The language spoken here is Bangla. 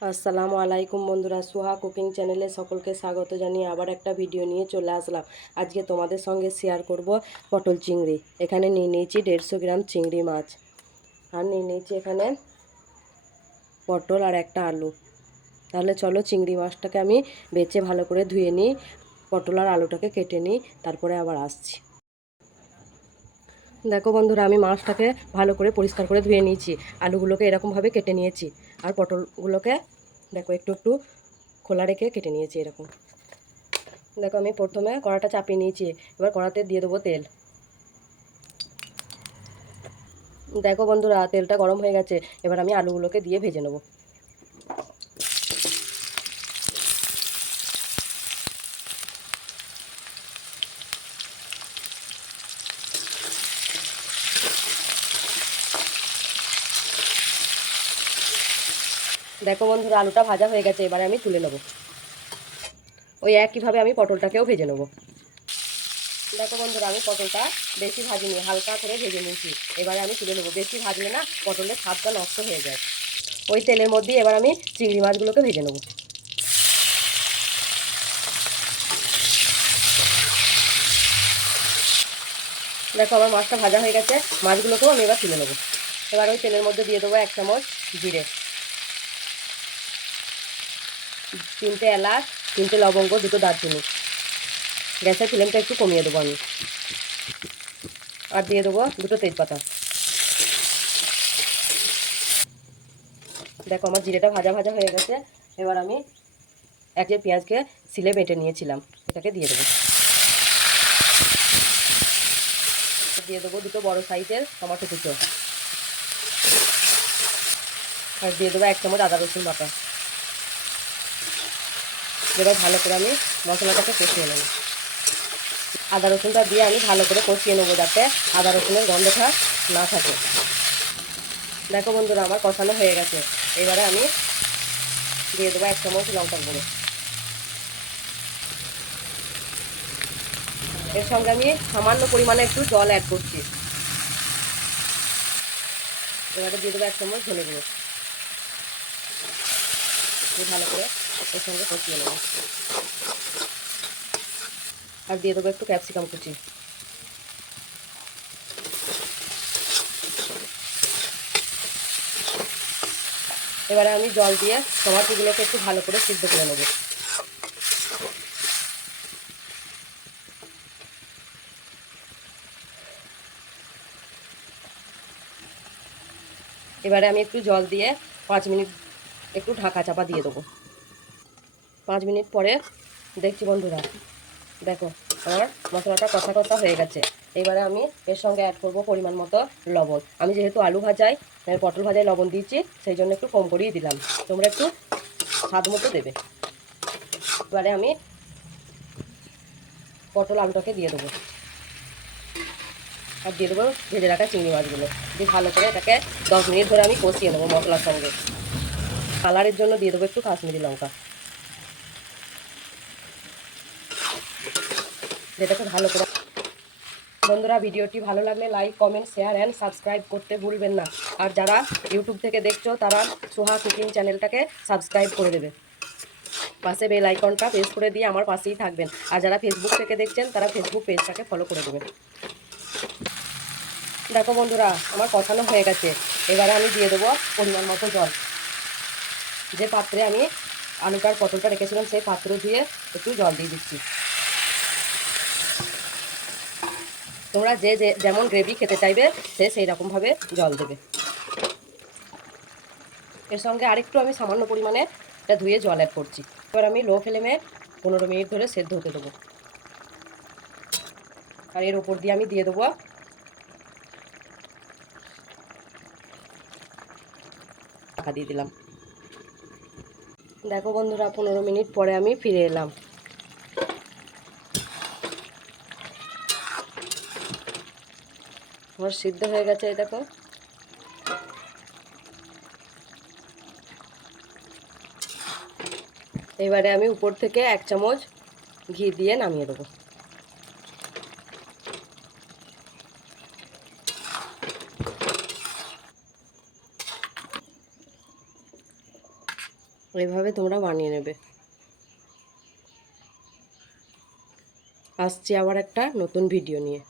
আসসালামু আলাইকুম বন্ধুরা, সুহা কুকিং চ্যানেলে সকলকে স্বাগত জানিয়ে আবার একটা ভিডিও নিয়ে চলে আসলাম। আজকে তোমাদের সঙ্গে শেয়ার করব পটল চিংড়ি। এখানে নিয়ে নিয়েছি দেড়শো গ্রাম চিংড়ি মাছ। আর নিয়ে নিয়েছি এখানে পটল আর একটা আলু। তাহলে চলো চিংড়ি মাছটাকে আমি বেছে ভালো করে ধুয়ে নিই, পটল আর আলুটাকে কেটে নিই, তারপরে আবার আসছি। দেখো বন্ধুরা, আমি মাছটাকে ভালো করে পরিষ্কার করে ধুয়ে নিয়েছি। আলুগুলোকে এরকমভাবে কেটে নিয়েছি। আর পটলগুলোকে দেখো, একটু একটু খোলা রেখে কেটে নিয়েছি এরকম। দেখো, আমি প্রথমে কড়াটা চাপিয়ে নিয়েছি। এবার কড়াতে দিয়ে দেবো তেল। দেখো বন্ধুরা, তেলটা গরম হয়ে গেছে। এবার আমি আলুগুলোকে দিয়ে ভেজে নেব। দেখো বন্ধুরা, আলুটা ভাজা হয়ে গেছে, এবারে আমি তুলে নেব। ওই একইভাবে আমি পটলটাকেও ভেজে নেব। দেখো বন্ধুরা, আমি পটলটা বেশি ভাজিনি, হালকা করে ভেজে নিয়েছি। এবারে আমি তুলে নেব। বেশি ভাজলে না পটলের স্বাদটা নষ্ট হয়ে যায়। ওই তেলের মধ্যে এবার আমি চিংড়ি মাছগুলোকে ভেজে নেব। দেখো আমার মাছটা ভাজা হয়ে গেছে, মাছগুলোকেও আমি এবার তুলে নেব। এবার ওই তেলের মধ্যে দিয়ে দেবো এক চামচ জিরে। তিনটে এলাচ, তিনটে লবঙ্গ, দুটো দারচিনি। গ্যাসের ফ্লেমটা একটু কমিয়ে দেবো আমি। আর দিয়ে দেবো দুটো তেজপাতা। দেখো, আমার জিরেটা ভাজা ভাজা হয়ে গেছে। এবার আমি এক যে পেঁয়াজকে সিলে বেটে নিয়েছিলাম, এটাকে দিয়ে দেবো। দিয়ে দেবো দুটো বড় সাইজের টমাটো কুচো। আর দিয়ে দেবো এক চামচ আদা রসুন বাটা। এবার ভালো করে আমি মশলাটাকে কষিয়ে নেব। আদা রসুনটা দিয়ে আমি ভালো করে কষিয়ে নেব যাতে আদা রসুনের গন্ধটা না থাকে। দেখো বন্ধুরা, আমার কষানো হয়ে গেছে। এবারে আমি দিয়ে দেবো এক চামচ লঙ্কার গুঁড়ো। এর সঙ্গে আমি সামান্য পরিমাণে একটু জল অ্যাড করছি। এবারে দিয়ে দেবো এক চামচ ধনে গুঁড়ো। ভালো করে এর সঙ্গে কষিয়ে নেব। আর দিয়ে দেবো একটু ক্যাপসিকাম কুচি। এবারে আমি জল দিয়ে টমাটোগুলোকে একটু ভালো করে সিদ্ধ করে নেব। এবারে আমি একটু জল দিয়ে পাঁচ মিনিট একটু ঢাকা চাপা দিয়ে দেবো। পাঁচ মিনিট পরে দেখছি বন্ধুরা। দেখো, আমার মশলাটা কষা কষা হয়ে গেছে। এবারে আমি এর সঙ্গে অ্যাড করব পরিমাণ মতো লবণ। আমি যেহেতু আলু ভাজাই পটল ভাজায় লবণ দিয়েছি, সেই জন্য একটু কম করেই দিলাম। তোমরা একটু স্বাদ মতো দেবে। এবারে আমি পটল আলুটাকে দিয়ে দেবো। আর দিয়ে দেবো ভেজে রাখা চিংড়ি মাছগুলো। দিয়ে ভালো করে এটাকে দশ মিনিট ধরে আমি কষিয়ে নেব মশলার সঙ্গে। কালারের জন্য দিয়ে দেবো একটু কাশ্মীরি লঙ্কা। যেটাকে ভালো করে বন্ধুরা ভিডিওটি ভালো লাগলে like comment share and subscribe করতে ভুলবেন না। আর যারা ইউটিউব থেকে দেখছ, তারা সোহা কুকিং চ্যানেলটাকে সাবস্ক্রাইব করে দেবে। পাশে বেল আইকনটা প্রেস করে দিয়ে আমার পাশেই থাকবেন। আর যারা ফেসবুক থেকে দেখছেন, তারা ফেসবুক পেজটাকে ফলো করে দেবেন দেখো বন্ধুরা, আমার কষানো হয়ে গেছে। এবারে আমি দিয়ে দেবো পরিমাণ মতো জল। যে পাত্রে আমি আলুটার পটলটা রেখেছিলাম, সেই পাত্র দিয়ে একটু জল দিয়ে দিচ্ছি। তোমরা যে যে যেমন গ্রেভি খেতে চাইবে, সে সেই রকমভাবে জল দেবে। এর সঙ্গে আরেকটু আমি সামান্য পরিমাণে এটা ধুয়ে জল অ্যাড করছি। এবার আমি লো ফ্লেমে পনেরো মিনিট ধরে সেদ্ধ হতে দেবো। আর এর ওপর দিয়ে আমি দিয়ে দেবো দিয়ে দিলাম। দেখো বন্ধুরা, পনেরো মিনিট পরে আমি ফিরে এলাম। আমার সিদ্ধ হয়ে গেছে, এই দেখো। এবারে আমি উপর থেকে এক চামচ ঘি দিয়ে নামিয়ে দেবো। এইভাবে তোমরা বানিয়ে নেবে। আসছি আবার একটা নতুন ভিডিও নিয়ে।